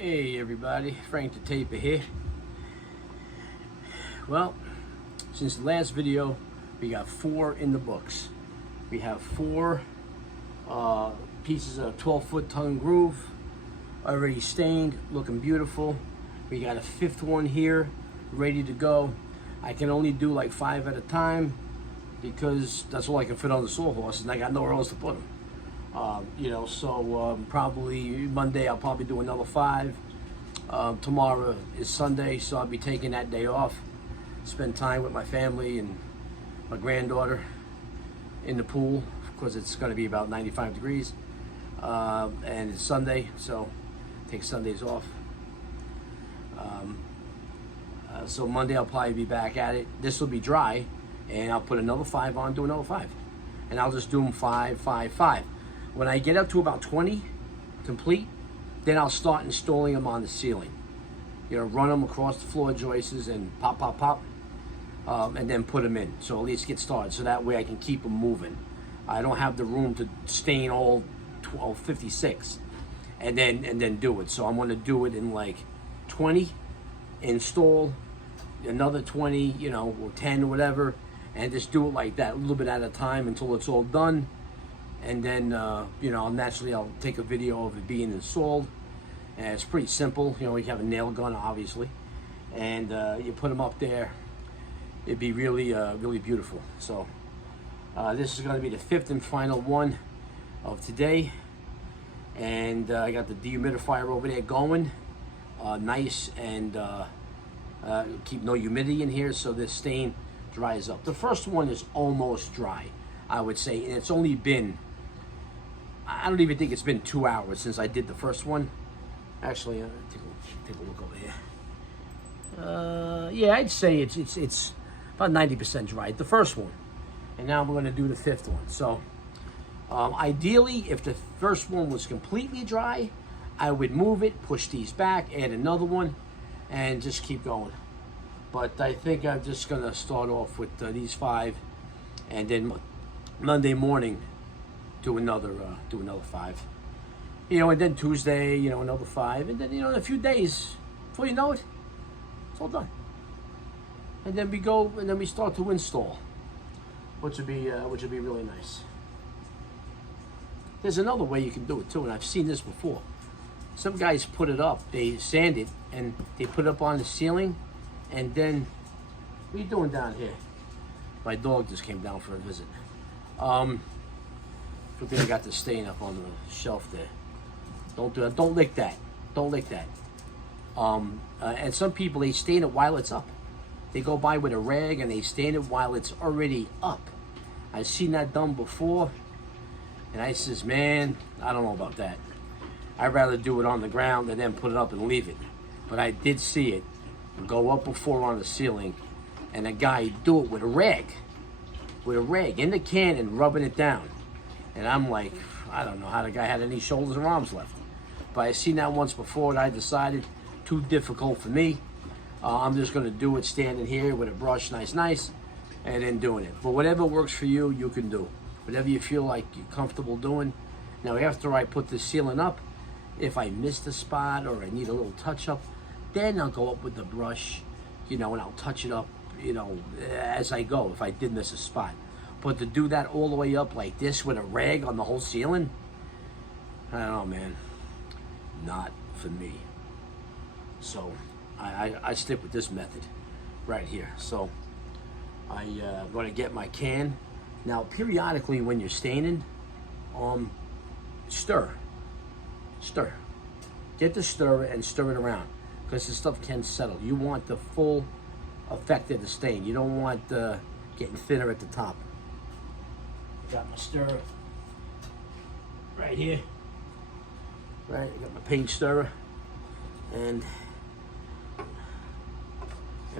Hey everybody, Frank the Taper here. Well, since the last video, we got 4 in the books. We have 4 pieces of 12-foot tongue groove, already stained, looking beautiful. We got a 5th one here, ready to go. I can only do like 5 at a time because that's all I can fit on the sawhorse, and I got nowhere else to put them. Probably Monday I'll probably do another 5. Tomorrow is Sunday, so I'll be taking that day off, spend time with my family and my granddaughter in the pool, because it's going to be about 95 degrees, and it's Sunday, so take Sundays off. So Monday I'll probably be back at it. This will be dry, and I'll put another 5 on, do another 5, and I'll just do them 5, 5, 5. When I get up to about 20 complete, then I'll start installing them on the ceiling. Run them across the floor joists and pop, pop, pop, and then put them in. So at least get started, so that way I can keep them moving. I don't have the room to stain all 56 and then do it. So I'm gonna do it in like 20, install another 20, or 10 or whatever, and just do it like that, a little bit at a time until it's all done. And then, I'll take a video of it being installed. And it's pretty simple. You have a nail gun, obviously. And you put them up there. It'd be really, really beautiful. So, this is going to be the 5th and final one of today. And I got the dehumidifier over there going. Nice, and keep no humidity in here, so this stain dries up. The first one is almost dry, I would say. And it's only been, I don't even think it's been 2 hours since I did the first one. Actually, take a look over here. Yeah, I'd say it's about 90% dry, the first one. And now we're going to do the 5th one. So, ideally, if the first one was completely dry, I would move it, push these back, add another one, and just keep going. But I think I'm just going to start off with these 5, and then Monday morning do another 5. And then Tuesday, another 5, and then in a few days, before you know it, it's all done. And then we start to install, which would be really nice. There's another way you can do it too, and I've seen this before. Some guys put it up, they sand it, and they put it up on the ceiling, and then, what are you doing down here? My dog just came down for a visit. Good thing I got the stain up on the shelf there. Don't do that. Don't lick that. Don't lick that. And some people, they stain it while it's up. They go by with a rag and they stain it while it's already up. I've seen that done before, and I says, man, I don't know about that. I'd rather do it on the ground and then put it up and leave it. But I did see it go up before on the ceiling, and a guy do it with a rag in the can and rubbing it down. And I'm like, I don't know how the guy had any shoulders or arms left. But I seen that once before, and I decided, too difficult for me. I'm just gonna do it standing here with a brush, nice, and then doing it. But whatever works for you, you can do. Whatever you feel like you're comfortable doing. Now, after I put the ceiling up, if I missed a spot or I need a little touch up, then I'll go up with the brush, and I'll touch it up, as I go, if I did miss a spot. But to do that all the way up like this with a rag on the whole ceiling, I don't know, man. Not for me. So I stick with this method right here. So I'm going to get my can. Now, periodically when you're staining, stir. Get the stirrer and stir it around, because the stuff can settle. You want the full effect of the stain. You don't want getting thinner at the top. Got my stirrer right here. Right, I got my paint stirrer, and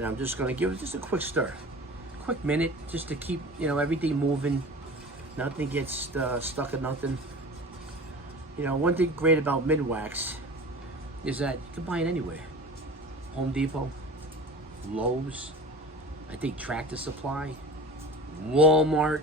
I'm just gonna give it just a quick stir, quick minute, just to keep everything moving. Nothing gets stuck in nothing. One thing great about Midwax is that you can buy it anywhere. Home Depot, Lowe's, I think Tractor Supply, Walmart.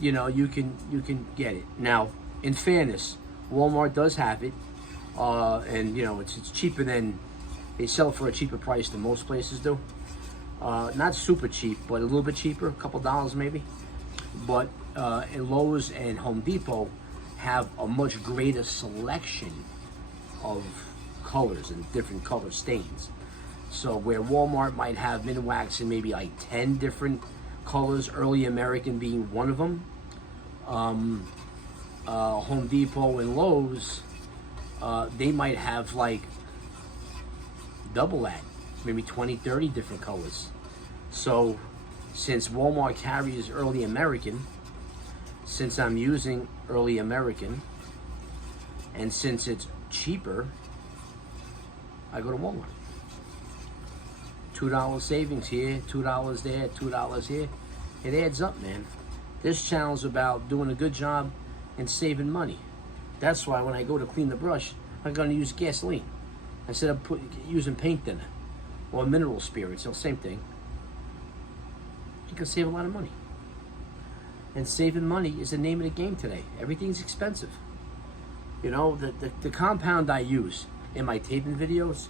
You can get it. Now, in fairness, Walmart does have it, and you know it's cheaper than they sell for a cheaper price than most places do. Not super cheap, but a little bit cheaper, a couple dollars maybe. But in Lowe's and Home Depot have a much greater selection of colors and different color stains. So where Walmart might have Minwax in maybe like 10 different colors, Early American being one of them, Home Depot and Lowe's, they might have like double that, maybe 20, 30 different colors. So since Walmart carries Early American, since I'm using Early American, and since it's cheaper, I go to Walmart. $2 savings here, $2 there, $2 here. It adds up, man. This channel's about doing a good job and saving money. That's why when I go to clean the brush, I'm going to use gasoline instead of using paint thinner or mineral spirits. So same thing. You can save a lot of money. And saving money is the name of the game today. Everything's expensive. You know, the compound I use in my taping videos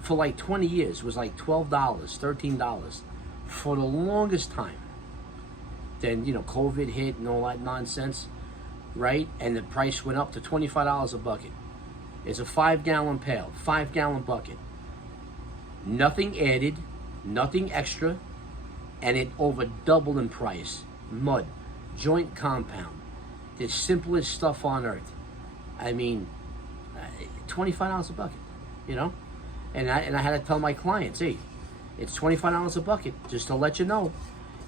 for like 20 years was like $12, $13 for the longest time. Then, you know, COVID hit and all that nonsense, right? And the price went up to $25 a bucket. It's a 5-gallon pail, 5-gallon bucket. Nothing added, nothing extra, and it over doubled in price. Mud, joint compound, the simplest stuff on earth. I mean, $25 a bucket, you know? And I had to tell my clients, hey, it's $25 a bucket, just to let you know.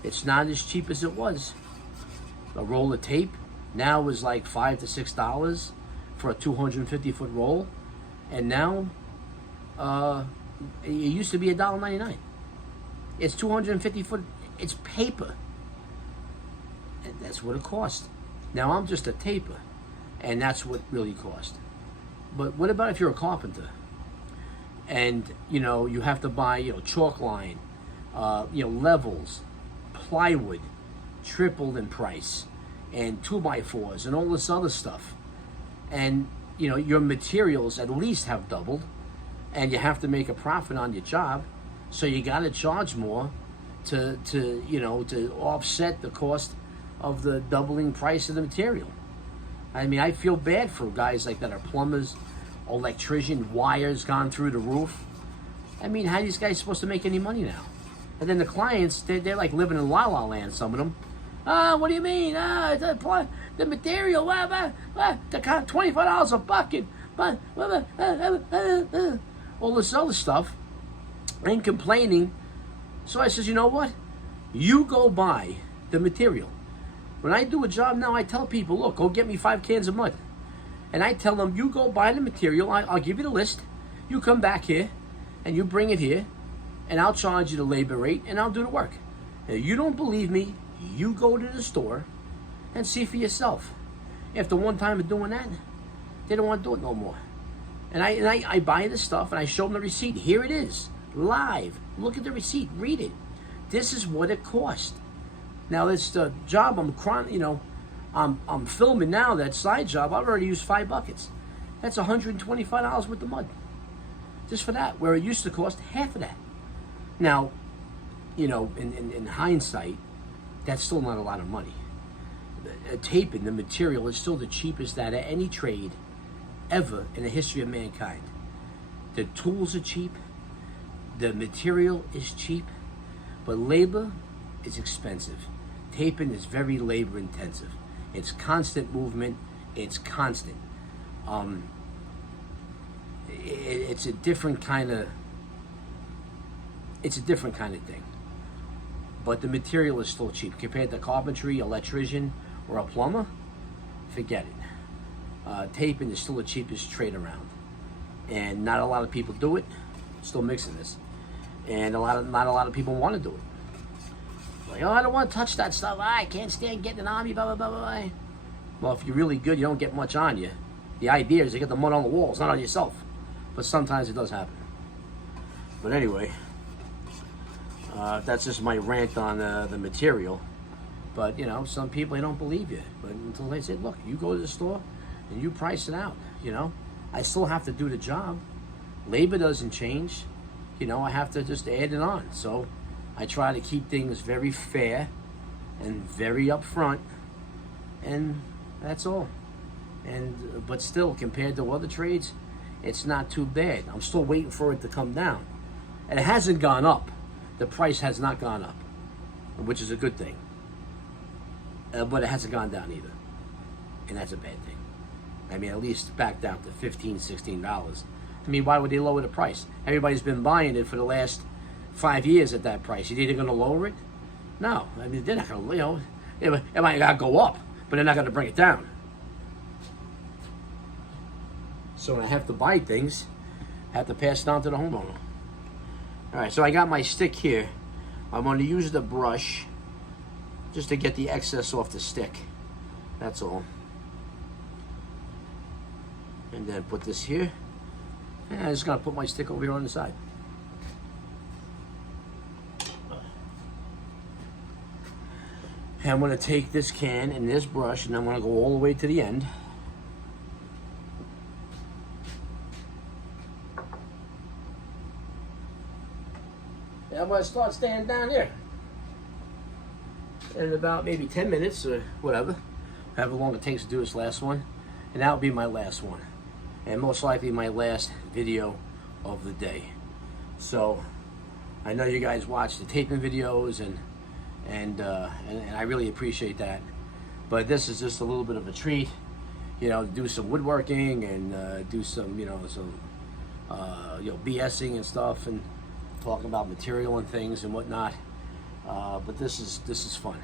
It's not as cheap as it was. A roll of tape now is like $5 to $6 for a 250-foot roll. And now, it used to be $1.99. It's 250 foot, it's paper. And that's what it cost. Now I'm just a taper, and that's what really cost. But what about if you're a carpenter? And, you know, you have to buy, you know, chalk line, you know, levels, plywood, tripled in price, and 2x4s, and all this other stuff. And, you know, your materials at least have doubled, and you have to make a profit on your job, so you got to charge more to you know, to offset the cost of the doubling price of the material. I mean, I feel bad for guys like that are plumbers, electrician, wires gone through the roof. I mean, how are these guys supposed to make any money now? And then the clients, they're like living in La La Land, some of them. What do you mean? The material, the $25 a bucket, all this other stuff, and complaining. So I says, you know what? You go buy the material. When I do a job now, I tell people, look, go get me 5 cans of mud. And I tell them, you go buy the material, I'll give you the list. You come back here, and you bring it here, and I'll charge you the labor rate, and I'll do the work. Now, you don't believe me, you go to the store and see for yourself. After one time of doing that, they don't want to do it no more. And I buy the stuff, and I show them the receipt. Here it is, live. Look at the receipt, read it. This is what it cost. Now, it's the job I'm filming now, that side job. I've already used 5 buckets. That's $125 worth of mud. Just for that, where it used to cost half of that. Now, you know, in hindsight, that's still not a lot of money. Taping, the material, is still the cheapest out of any trade ever in the history of mankind. The tools are cheap. The material is cheap. But labor is expensive. Taping is very labor intensive. It's constant movement. It's constant. It's a different kind of. It's a different kind of thing. But the material is still cheap compared to carpentry, electrician, or a plumber. Forget it. Taping is still the cheapest trade around, and not a lot of people do it. Still mixing this, and not a lot of people want to do it. Like, oh, I don't want to touch that stuff. I can't stand getting an army, blah, blah, blah, blah. Well, if you're really good, you don't get much on you. The idea is to get the mud on the walls, not on yourself. But sometimes it does happen. But anyway, that's just my rant on the material. But, you know, some people, they don't believe you. But until they say, look, you go to the store and you price it out, you know. I still have to do the job. Labor doesn't change. You know, I have to just add it on. So I try to keep things very fair and very upfront, and that's all. And but still, compared to other trades, it's not too bad. I'm still waiting for it to come down, and it hasn't gone up. The price has not gone up, which is a good thing. But it hasn't gone down either, and that's a bad thing. I mean, at least back down to $15, $16. I mean, why would they lower the price? Everybody's been buying it for the last 5 years at that price. You think they're going to lower it? No. I mean, they're not going to, you know, it might not go up, but they're not going to bring it down. So when I have to buy things, I have to pass it on to the homeowner. All right, so I got my stick here. I'm going to use the brush just to get the excess off the stick. That's all. And then put this here. And I'm just going to put my stick over here on the side. And I'm going to take this can and this brush, and I'm going to go all the way to the end. And I'm going to start standing down here. In about maybe 10 minutes or whatever, however long it takes to do this last one. And that'll be my last one. And most likely my last video of the day. So I know you guys watch the taping videos, and I really appreciate that. But this is just a little bit of a treat, you know, to do some woodworking and do some, you know, BSing and stuff, and talking about material and things and whatnot. But this is fun.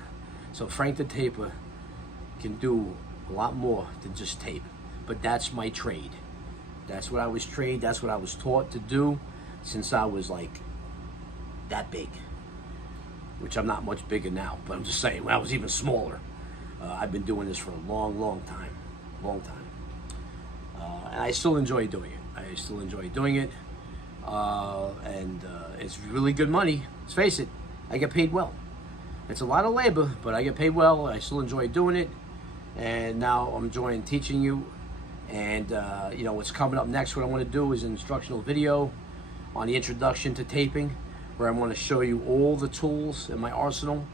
So Frank the Taper can do a lot more than just tape. But that's my trade. That's what I was trained. That's what I was taught to do since I was like that big. Which I'm not much bigger now, but I'm just saying, when I was even smaller, I've been doing this for a long time. And I still enjoy doing it. And it's really good money. Let's face it, I get paid well. It's a lot of labor, but I get paid well. I still enjoy doing it. And now I'm enjoying teaching you. And you know, what's coming up next, what I want to do is an instructional video on the introduction to taping, where I want to show you all the tools in my arsenal,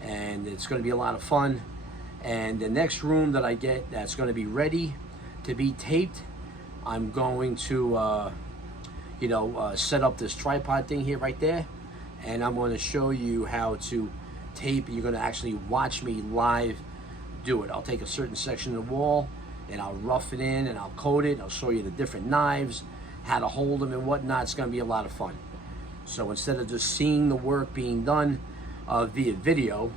and it's going to be a lot of fun. And the next room that I get that's going to be ready to be taped, I'm going to set up this tripod thing here right there, and I'm going to show you how to tape. You're going to actually watch me live do it. I'll take a certain section of the wall and I'll rough it in and I'll coat it. I'll show you the different knives, how to hold them and whatnot. It's going to be a lot of fun. So instead of just seeing the work being done via video,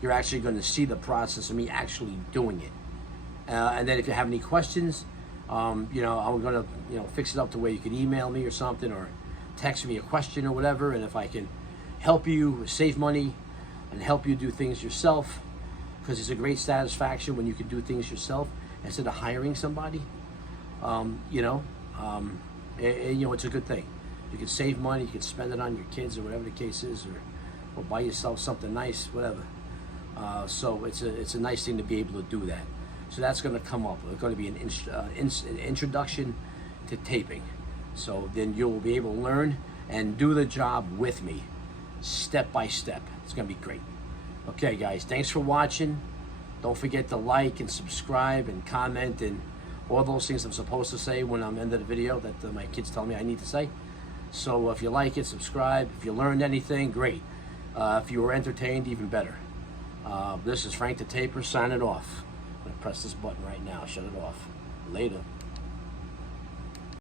you're actually going to see the process of me actually doing it. And then if you have any questions, I'm going to fix it up to where you can email me or something, or text me a question or whatever. And if I can help you save money and help you do things yourself, because it's a great satisfaction when you can do things yourself instead of hiring somebody. It's a good thing. You can save money, you can spend it on your kids or whatever the case is, or buy yourself something nice, whatever. So it's a nice thing to be able to do that. So that's going to come up. It's going to be an introduction to taping. So then you'll be able to learn and do the job with me, step by step. It's going to be great. Okay, guys, thanks for watching. Don't forget to like and subscribe and comment and all those things I'm supposed to say when I'm end of the video that my kids tell me I need to say. So if you like it, subscribe. If you learned anything, great. If you were entertained, even better. This is Frank the Taper signing off. I'm going to press this button right now, shut it off. Later.